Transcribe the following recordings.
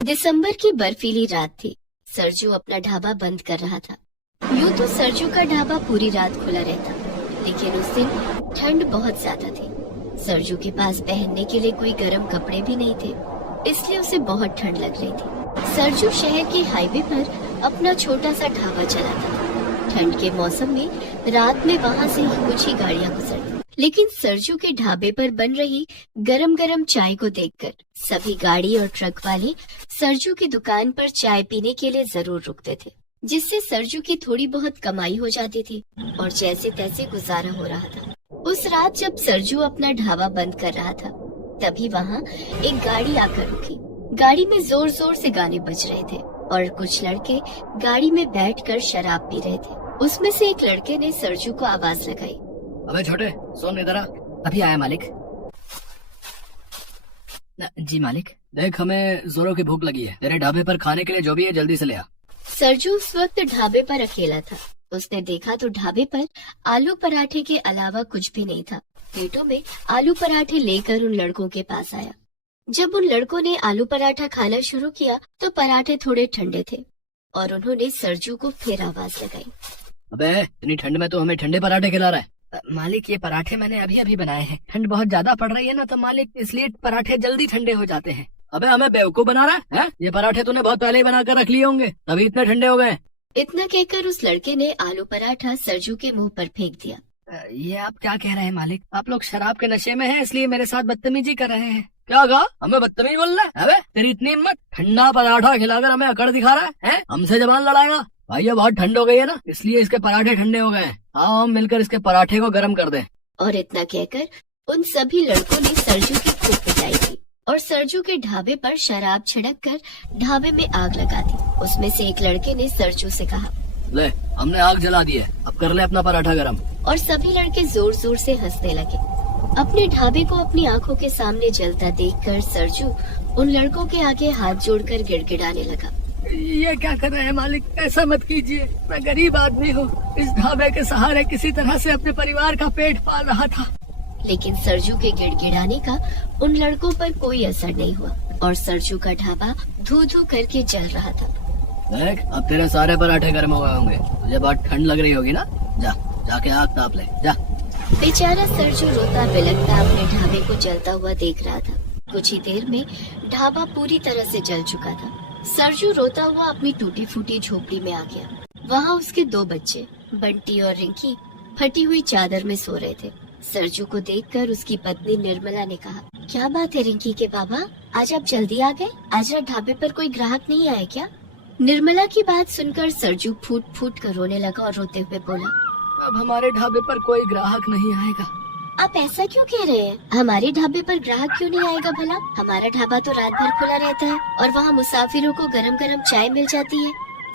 दिसंबर की बर्फीली रात थी। सरजू अपना ढाबा बंद कर रहा था। यूं तो सरजू का ढाबा पूरी रात खुला रहता, लेकिन उस दिन ठंड बहुत ज्यादा थी। सरजू के पास पहनने के लिए कोई गर्म कपड़े भी नहीं थे, इसलिए उसे बहुत ठंड लग रही थी। सरजू शहर के हाईवे पर अपना छोटा सा ढाबा चलाता था। ठंड के मौसम में रात में वहाँ से कुछ ही गाड़ियाँ गुजरती, लेकिन सरजू के ढाबे पर बन रही गरम गरम चाय को देखकर सभी गाड़ी और ट्रक वाले सरजू की दुकान पर चाय पीने के लिए जरूर रुकते थे, जिससे सरजू की थोड़ी बहुत कमाई हो जाती थी और जैसे तैसे गुजारा हो रहा था। उस रात जब सरजू अपना ढाबा बंद कर रहा था, तभी वहाँ एक गाड़ी आकर रुकी। गाड़ी में जोर जोर से गाने बज रहे थे और कुछ लड़के गाड़ी में बैठकर शराब पी रहे थे। उसमें से एक लड़के ने सरजू को आवाज लगाई, अबे छोटे, सुन इधर आ। अभी आया मालिक। जी मालिक। देख, हमें जोरों की भूख लगी है। तेरे ढाबे पर खाने के लिए जो भी है जल्दी से ले आ। सरजू उस वक्त ढाबे पर अकेला था। उसने देखा तो ढाबे पर आलू पराठे के अलावा कुछ भी नहीं था। प्लेटों में आलू पराठे लेकर उन लड़कों के पास आया। जब उन लड़कों ने आलू पराठा खाना शुरू किया तो पराठे थोड़े ठंडे थे और उन्होंने सरजू को फिर आवाज लगाई, अबे इतनी ठंड में तो हमें ठंडे पराठे खिला रहा है। मालिक, ये पराठे मैंने अभी अभी बनाए हैं। ठंड बहुत ज्यादा पड़ रही है ना, तो मालिक इसलिए पराठे जल्दी ठंडे हो जाते हैं। अबे हमें बेवकूफ बना रहा है? ये पराठे तूने बहुत पहले ही बना कर रख लिए होंगे, तभी इतने ठंडे हो गए। इतना कहकर उस लड़के ने आलू पराठा सरजू के मुंह पर फेंक दिया। ये आप क्या कह रहे हैं मालिक? आप लोग शराब के नशे में हैं, इसलिए मेरे साथ बदतमीजी कर रहे हैं। क्या कहा? हमें बदतमीज बोल रहा है? अबे तेरी इतनी हिम्मत, ठंडा पराठा खिलाकर हमें अकड़ दिखा रहा है? हमसे जबान लड़ाएगा? भाई ये बहुत ठंड हो गई है ना, इसलिए इसके पराठे ठंडे हो गए हैं। आओ हम मिलकर इसके पराठे को गर्म कर दें। और इतना कहकर उन सभी लड़कों ने सरजू की खूब पिटाई की और सरजू के ढाबे पर शराब छिड़क कर ढाबे में आग लगा दी। उसमें से एक लड़के ने सरजू से कहा, ले हमने आग जला दी है, अब कर ले अपना पराठा गरम। और सभी लड़के जोर जोर से हंसने लगे। अपने ढाबे को अपनी आंखों के सामने जलता देखकर सरजू उन लड़कों के आगे हाथ जोड़कर गिड़गिड़ाने लगा, ये क्या कर रहे हैं मालिक? ऐसा मत कीजिए, मैं गरीब आदमी हूँ। इस ढाबे के सहारे किसी तरह से अपने परिवार का पेट पाल रहा था। लेकिन सरजू के गिड़गिड़ाने का उन लड़कों पर कोई असर नहीं हुआ और सरजू का ढाबा धू धू करके जल रहा था। देख, अब तेरे सारे पराठे गर्म हो गए होंगे। तुझे बहुत ठंड लग रही होगी ना? जाके आग ताप ले, जा। बेचारा सरजू रोता बिलखता अपने ढाबे को जलता हुआ देख रहा था। कुछ ही देर में ढाबा पूरी तरह से जल चुका था। सरजू रोता हुआ अपनी टूटी फूटी झोपड़ी में आ गया। वहाँ उसके दो बच्चे बंटी और रिंकी फटी हुई चादर में सो रहे थे। सरजू को देखकर उसकी पत्नी निर्मला ने कहा, क्या बात है रिंकी के बाबा, आज आप जल्दी आ गए? आज रात ढाबे पर कोई ग्राहक नहीं आया क्या? निर्मला की बात सुनकर सरजू फूट फूट कर रोने लगा और रोते हुए बोला, अब हमारे ढाबे पर कोई ग्राहक नहीं आएगा। आप ऐसा क्यों कह रहे हैं? हमारे ढाबे पर ग्राहक क्यों नहीं आएगा भला? हमारा ढाबा तो रात भर खुला रहता है और वहाँ मुसाफिरों को गरम गरम चाय मिल जाती है।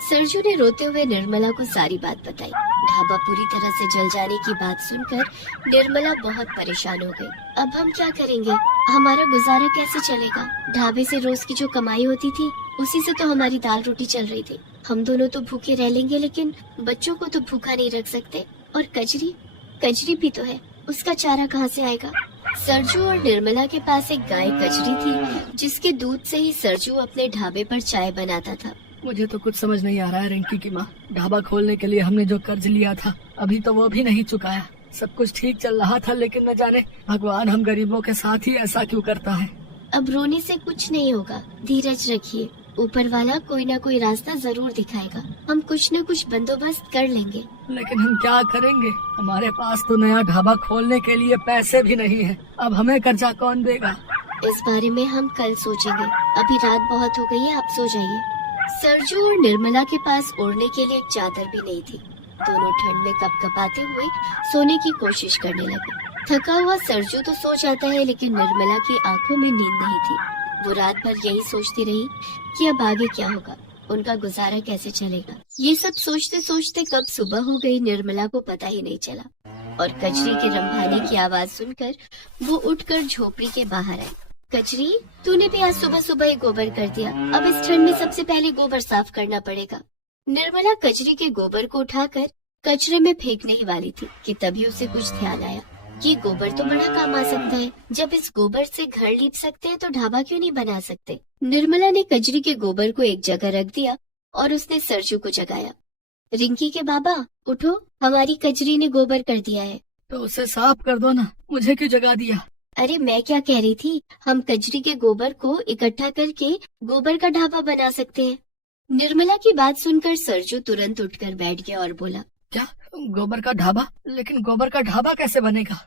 सरजू ने रोते हुए निर्मला को सारी बात बताई। ढाबा पूरी तरह से जल जाने की बात सुनकर निर्मला बहुत परेशान हो गई। अब हम क्या करेंगे? हमारा गुजारा कैसे चलेगा? ढाबे से रोज की जो कमाई होती थी, उसी से तो हमारी दाल रोटी चल रही थी। हम दोनों तो भूखे रह लेंगे, लेकिन बच्चों को तो भूखा नहीं रख सकते। और कजरी भी तो है, उसका चारा कहाँ से आएगा? सरजू और निर्मला के पास एक गाय कजरी थी, जिसके दूध से ही सरजू अपने ढाबे पर चाय बनाता था। मुझे तो कुछ समझ नहीं आ रहा है रिंकी की माँ। ढाबा खोलने के लिए हमने जो कर्ज लिया था, अभी तो वो भी नहीं चुकाया। सब कुछ ठीक चल रहा था, लेकिन न जाने भगवान हम गरीबों के साथ ही ऐसा क्यों करता है। अब रोने से कुछ नहीं होगा, धीरज रखिए। ऊपर वाला कोई ना कोई रास्ता जरूर दिखाएगा। हम कुछ न कुछ बंदोबस्त कर लेंगे। लेकिन हम क्या करेंगे? हमारे पास तो नया ढाबा खोलने के लिए पैसे भी नहीं है। अब हमें कर्जा कौन देगा? इस बारे में हम कल सोचेंगे। अभी रात बहुत हो गई है, आप सो जाइए। सरजू और निर्मला के पास ओढ़ने के लिए एक चादर भी नहीं थी। दोनों ठंड में कपकपाते हुए सोने की कोशिश करने लगे। थका हुआ सरजू तो सो जाता है, लेकिन निर्मला की आंखों में नींद नहीं थी। वो रात भर यही सोचती रही कि अब आगे क्या होगा, उनका गुजारा कैसे चलेगा। ये सब सोचते सोचते कब सुबह हो गई, निर्मला को पता ही नहीं चला। और कजरी के रंभाने की आवाज सुनकर वो उठकर झोपड़ी के बाहर आई। कजरी, तूने भी आज सुबह सुबह ही गोबर कर दिया। अब इस ठंड में सबसे पहले गोबर साफ करना पड़ेगा। निर्मला कजरी के गोबर को उठाकर कचरे में फेंकने ही वाली थी कि तभी उसे कुछ ध्यान आया। ये गोबर तो बड़ा काम आ सकता है। जब इस गोबर से घर लीप सकते हैं तो ढाबा क्यों नहीं बना सकते। निर्मला ने कजरी के गोबर को एक जगह रख दिया और उसने सरजू को जगाया। रिंकी के बाबा उठो, हमारी कजरी ने गोबर कर दिया है। तो उसे साफ कर दो ना, मुझे क्यों जगा दिया। अरे मैं क्या कह रही थी, हम कजरी के गोबर को इकट्ठा करके गोबर का ढाबा बना सकते हैं। निर्मला की बात सुनकर सरजू तुरंत उठकर बैठ गया और बोला, क्या गोबर का ढाबा? लेकिन गोबर का ढाबा कैसे बनेगा?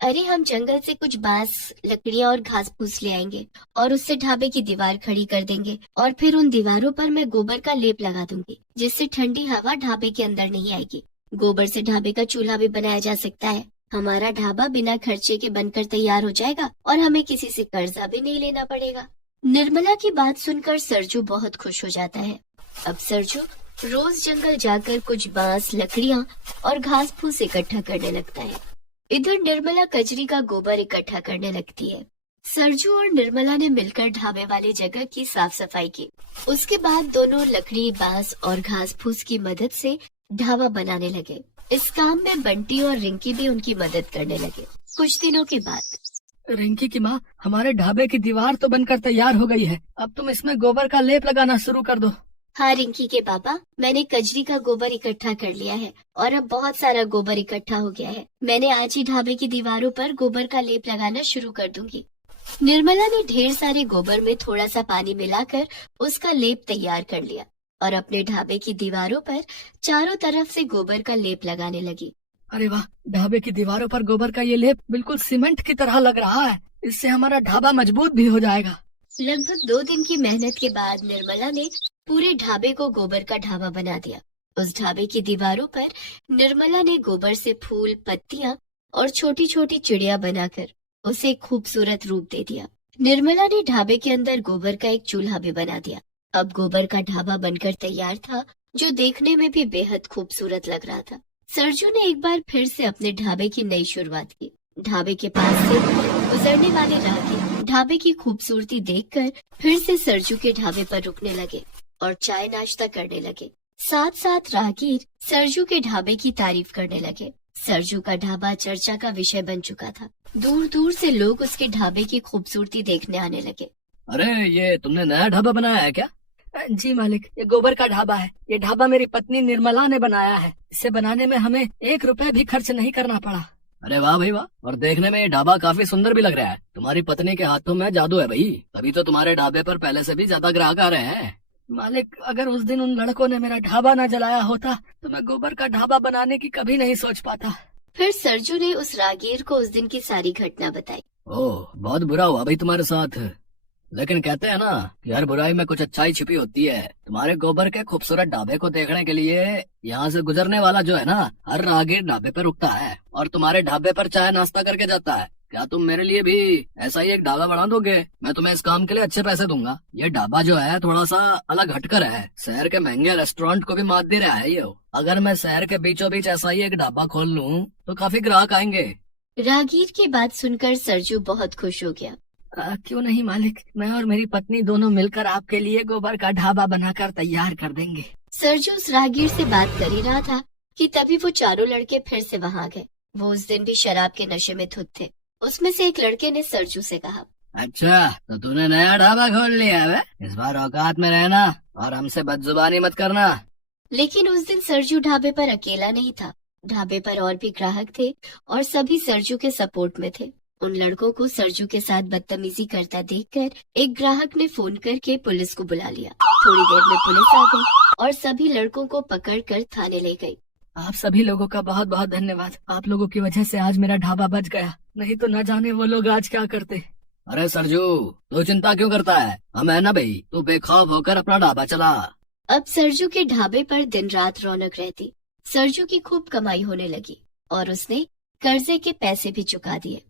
अरे हम जंगल से कुछ बांस, लकड़ियाँ और घास फूस ले आएंगे और उससे ढाबे की दीवार खड़ी कर देंगे और फिर उन दीवारों पर मैं गोबर का लेप लगा दूंगी, जिससे ठंडी हवा ढाबे के अंदर नहीं आएगी। गोबर से ढाबे का चूल्हा भी बनाया जा सकता है। हमारा ढाबा बिना खर्चे के बनकर तैयार हो जाएगा और हमें किसी से कर्जा भी नहीं लेना पड़ेगा। निर्मला की बात सुनकर सरजू बहुत खुश हो जाता है। अब सरजू रोज जंगल जाकर कुछ बांस, लकड़ियाँ और घास फूस इकट्ठा करने लगता है। इधर निर्मला कजरी का गोबर इकट्ठा करने लगती है। सरजू और निर्मला ने मिलकर ढाबे वाली जगह की साफ सफाई की। उसके बाद दोनों लकड़ी, बांस और घास फूस की मदद से ढाबा बनाने लगे। इस काम में बंटी और रिंकी भी उनकी मदद करने लगे। कुछ दिनों के बाद, रिंकी की माँ, हमारे ढाबे की दीवार तो बनकर तैयार हो गई है, अब तुम इसमें गोबर का लेप लगाना शुरू कर दो। हाँ रिंकी के पापा, मैंने कजरी का गोबर इकट्ठा कर लिया है और अब बहुत सारा गोबर इकट्ठा हो गया है। मैंने आज ही ढाबे की दीवारों पर गोबर का लेप लगाना शुरू कर दूंगी। निर्मला ने ढेर सारे गोबर में थोड़ा सा पानी मिलाकर उसका लेप तैयार कर लिया और अपने ढाबे की दीवारों पर चारों तरफ से गोबर का लेप लगाने लगी। अरे वाह, ढाबे की दीवारों पर गोबर का ये लेप बिल्कुल सीमेंट की तरह लग रहा है। इससे हमारा ढाबा मजबूत भी हो जाएगा। लगभग 2 दिन की मेहनत के बाद निर्मला ने पूरे ढाबे को गोबर का ढाबा बना दिया। उस ढाबे की दीवारों पर निर्मला ने गोबर से फूल, पत्तियां और छोटी छोटी चिड़िया बनाकर उसे एक खूबसूरत रूप दे दिया। निर्मला ने ढाबे के अंदर गोबर का एक चूल्हा भी बना दिया। अब गोबर का ढाबा बनकर तैयार था, जो देखने में भी बेहद खूबसूरत लग रहा था। सरजू ने एक बार फिर से अपने ढाबे की नई शुरुआत की। ढाबे के पास से गुजरने वाले राहगीर ढाबे की खूबसूरती देखकर फिर से सरजू के ढाबे पर रुकने लगे और चाय नाश्ता करने लगे। साथ साथ राहगीर सरजू के ढाबे की तारीफ करने लगे। सरजू का ढाबा चर्चा का विषय बन चुका था। दूर दूर से लोग उसके ढाबे की खूबसूरती देखने आने लगे। अरे ये तुमने नया ढाबा बनाया है क्या? जी मालिक, ये गोबर का ढाबा है। ये ढाबा मेरी पत्नी निर्मला ने बनाया है। इसे बनाने में हमें 1 रुपए भी खर्च नहीं करना पड़ा। अरे वाह भाई वाह, और देखने में ये ढाबा काफी सुंदर भी लग रहा है। तुम्हारी पत्नी के हाथों में जादू है भाई, तभी तो तुम्हारे ढाबे पर पहले से भी ज्यादा ग्राहक आ रहे हैं। मालिक, अगर उस दिन उन लड़कों ने मेरा ढाबा न जलाया होता तो मैं गोबर का ढाबा बनाने की कभी नहीं सोच पाता। फिर सरजू ने उस राहगीर को उस दिन की सारी घटना बताई। ओह, बहुत बुरा हुआ भाई तुम्हारे साथ, लेकिन कहते हैं ना कि हर बुराई में कुछ अच्छाई छिपी होती है। तुम्हारे गोबर के खूबसूरत ढाबे को देखने के लिए यहाँ से गुजरने वाला जो है ना, हर राहगीर ढाबे पर रुकता है और तुम्हारे ढाबे पर चाय नाश्ता करके जाता है। क्या तुम मेरे लिए भी ऐसा ही एक ढाबा बना दोगे? मैं तुम्हें इस काम के लिए अच्छे पैसे दूंगा। ये ढाबा जो है थोड़ा सा अलग हटकर है, शहर के महंगे रेस्टोरेंट को भी मात दे रहा है ये। अगर मैं शहर के बीचों बीच ऐसा ही एक ढाबा खोल लूँ तो काफी ग्राहक आएंगे। राहगीर की बात सुनकर सरजू बहुत खुश हो गया। क्यों नहीं मालिक, मैं और मेरी पत्नी दोनों मिलकर आपके लिए गोबर का ढाबा बनाकर तैयार कर देंगे। सरजू उस राहगीर से बात कर ही रहा था कि तभी वो चारों लड़के फिर से वहाँ गए। वो उस दिन भी शराब के नशे में धुत थे। उसमें से एक लड़के ने सरजू से कहा, अच्छा तो तूने नया ढाबा खोल लिया है? इस बार औकात में रहना और हमसे बदजुबानी मत करना। लेकिन उस दिन सरजू ढाबे पर अकेला नहीं था। ढाबे पर और भी ग्राहक थे और सभी सरजू के सपोर्ट में थे। उन लड़कों को सरजू के साथ बदतमीजी करता देखकर एक ग्राहक ने फोन करके पुलिस को बुला लिया। थोड़ी देर में पुलिस आ गई और सभी लड़कों को पकड़कर थाने ले गई। आप सभी लोगों का बहुत बहुत धन्यवाद। आप लोगों की वजह से आज मेरा ढाबा बच गया, नहीं तो न जाने वो लोग आज क्या करते। अरे सरजू, तू चिंता क्यों करता है? हम है ना भाई, तू बेखौफ होकर अपना ढाबा चला। अब सरजू के ढाबे पर दिन रात रौनक रहती। सरजू की खूब कमाई होने लगी और उसने कर्जे के पैसे भी चुका दिए।